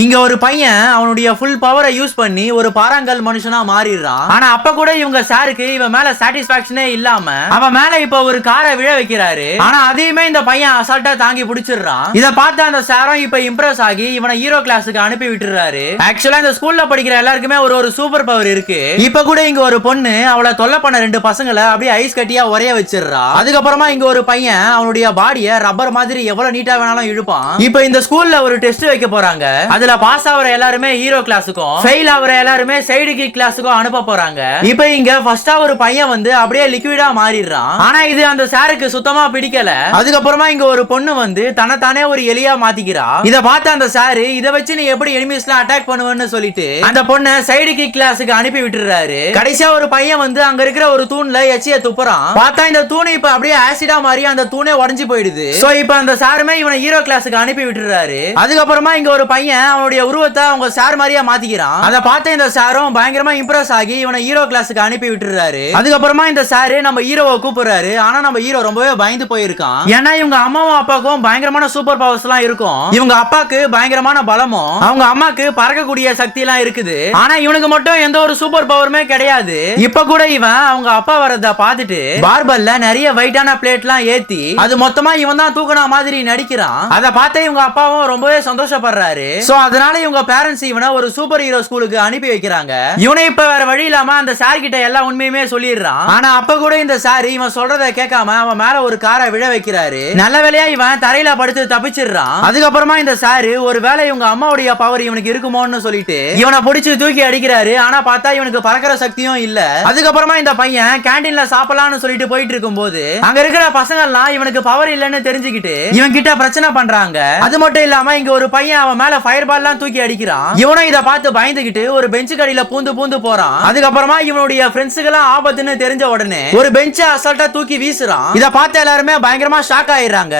இங்க ஒரு பையன் அவனுடைய ஃபுல் பவரை யூஸ் பண்ணி ஒரு பாறாங்கல் மனுஷனா மாறிடுறான். ஆனா அப்ப கூட இவங்க சாருக்கு இவன் மேல சாட்டிஸ்பாக்சனே இல்லாம அவன் மேல இப்ப ஒரு காரை விழ வைக்கிறாரு. ஆனா அதையுமே இந்த பையன் அசால்ட்டா தாங்கி பிடிச்சிடுறான். இத பார்த்து அந்த சாரும் இப்ப இம்ப்ரெஸ் ஆகி இவனை ஹீரோ கிளாஸுக்கு அனுப்பி விட்டுறாரு. ஆக்சுவலா இந்த ஸ்கூல்ல படிக்கிற எல்லாருக்குமே ஒரு சூப்பர் பவர் இருக்கு. இப்ப கூட இங்க ஒரு பொண்ணு அவளை தொல்லை பண்ண 2 பசங்களை அப்படியே ஐஸ் கட்டியா ஒரே வச்சிடுறா. அதுக்கப்புறமா இங்க ஒரு பையன் அவனுடைய பாடியை ரப்பர் மாதிரி எவ்வளவு நீட்டா வேணாலும் இழுப்பான். இப்ப இந்த ஸ்கூல்ல ஒரு டெஸ்ட் வைக்க போறாங்க. அதுல பாஸ் ஆவற எல்லாருமே ஹீரோ கிளாஸுக்கும் ஃபெயில் ஆவற எல்லாருமே சைடு கிக் கிளாஸுக்கும் அனுப்ப போறாங்க. இப்போ இங்க ஃபர்ஸ்டா ஒரு பையன் வந்து அப்படியே லிக்விடா மாறிடுறான். ஆனா இது அந்த சாருக்கு சுத்தமா பிடிக்கல. அதுக்கப்புறமா இங்க ஒரு பொண்ணு வந்து தன்னைத்தானே ஒரு எலியா மாத்திக்கிறா. இத பார்த்த அந்த சாரு இத வச்சு நீ எப்படி எனிமீஸ்லாம் அட்டாக் பண்ணுவேன்னு சொல்லிட்டு அந்த பொண்ணை சைடு கிக் கிளாஸுக்கு அனுப்பி விட்டுறாரு. கடைசியா ஒரு பையன் வந்து அங்க இருக்கிற ஒரு தூண்ல எச்சிய துப்புறான். பார்த்தா இந்த தூண் இப்ப அப்படியே ஆசிடா மாறி அந்த தூணே உடைஞ்சு போயிடுது. சோ இப்போ அந்த சாருமே இவனை ஹீரோ கிளாஸுக்கு அனுப்பி விட்டுறாரு. அதுக்கப்புறமா இங்க ஒரு பையன் அவனுடைய உருவத்தை அவங்க சார் மாதிரியா மாத்திக்கிறான். அதை பார்த்த இந்த சாரும் பயங்கரமா இம்ப்ரெஸ் ஆகி இவனை ஹீரோ கிளாஸுக்கு அனுப்பி விட்டுறாரு. அதுக்கப்புறமா இந்த சாரு நம்ம ஹீரோவை கூப்பிடுறாரு. ஆனா நம்ம ஹீரோ ரொம்பவே பயந்து போயிருக்கான். ஏன்னா இவங்க அம்மாவும் அப்பாவுக்கும் பயங்கரமான சூப்பர் பவர்ஸ் எல்லாம் இருக்கும். இவங்க அப்பாக்கு பயங்கரமான பலமும் அவங்க அம்மாக்கு பறக்கக்கூடிய சக்தி எல்லாம் இருக்குது. ஆனா இவனுக்கு மட்டும் எந்த ஒரு சூப்பர் பவருமே கிடையாது. இப்ப கூட இவன் அவங்க அப்பா வரத பார்த்துட்டு பார்பல்ல நிறைய வெயிட்டான பிளேட் எல்லாம் ஏத்தி அது மொத்தமா இவன் தான் தூக்குன மாதிரி நடிக்கிறான். அதை பார்த்து இவங்க அப்பாவும் ரொம்பவே சந்தோஷப்படுறாரு. சோ அதனால இவங்க பேரண்ட்ஸ் இவனை ஒரு சூப்பர் ஹீரோ ஸ்கூலுக்கு அனுப்பி வைக்கிறாங்க. இவனை இப்ப வேற வழி இல்லாம அந்த சார் கிட்ட எல்லா உண்மையுமே சொல்லிடுறான். ஆனா அப்ப கூட இந்த சார் இவன் சொல்றதை கேட்காம அவன் மேல ஒரு காரை விழ வைக்கிறாரு. நல்ல வேலையா இவன் தரையில படுத்து தப்பிச்சிடுறான். அதுக்கப்புறமா இந்த சார் ஒரு வேளை இவங்க அம்மாவுடைய பவர் இவனுக்கு இருக்குமோன்னு சொல்லிட்டு இவனை பிடிச்சு தூக்கி அடிக்கிறாரு. ஆனா பார்த்தா இவனுக்கு பறக்கிற சக்தியும் இல்ல. அதுக்கப்புறமா இந்த பையன் கேண்டீன்ல சாப்பிடலாம்னு சொல்லிட்டு போயிட்டு இருக்கும் போது அங்க இருக்கிற பசங்க எல்லாம் இவனுக்கு பவர் இல்லன்னு தெரிஞ்சுக்கிட்டு இவன் கிட்ட பிரச்சனை பண்றாங்க. அது மட்டும் இல்லாம இங்க ஒரு பையன் அவன் மேல ஃபயர் பால் எல்லாம் தூக்கி அடிக்கிறான். இவனும் இத பார்த்து பயந்துகிட்டு ஒரு பெஞ்ச் கடியில பூந்து போறான். அதுக்கப்புறமா இவனுடைய ஃப்ரெண்ட்ஸுக்கெல்லாம் ஆபத்துன்னு தெரிஞ்ச உடனே ஒரு பெஞ்சை அசால்ட்டா தூக்கி வீசுறான். இத பார்த்து எல்லாருமே பயங்கரமா ஷாக் ஆயிடுறாங்க.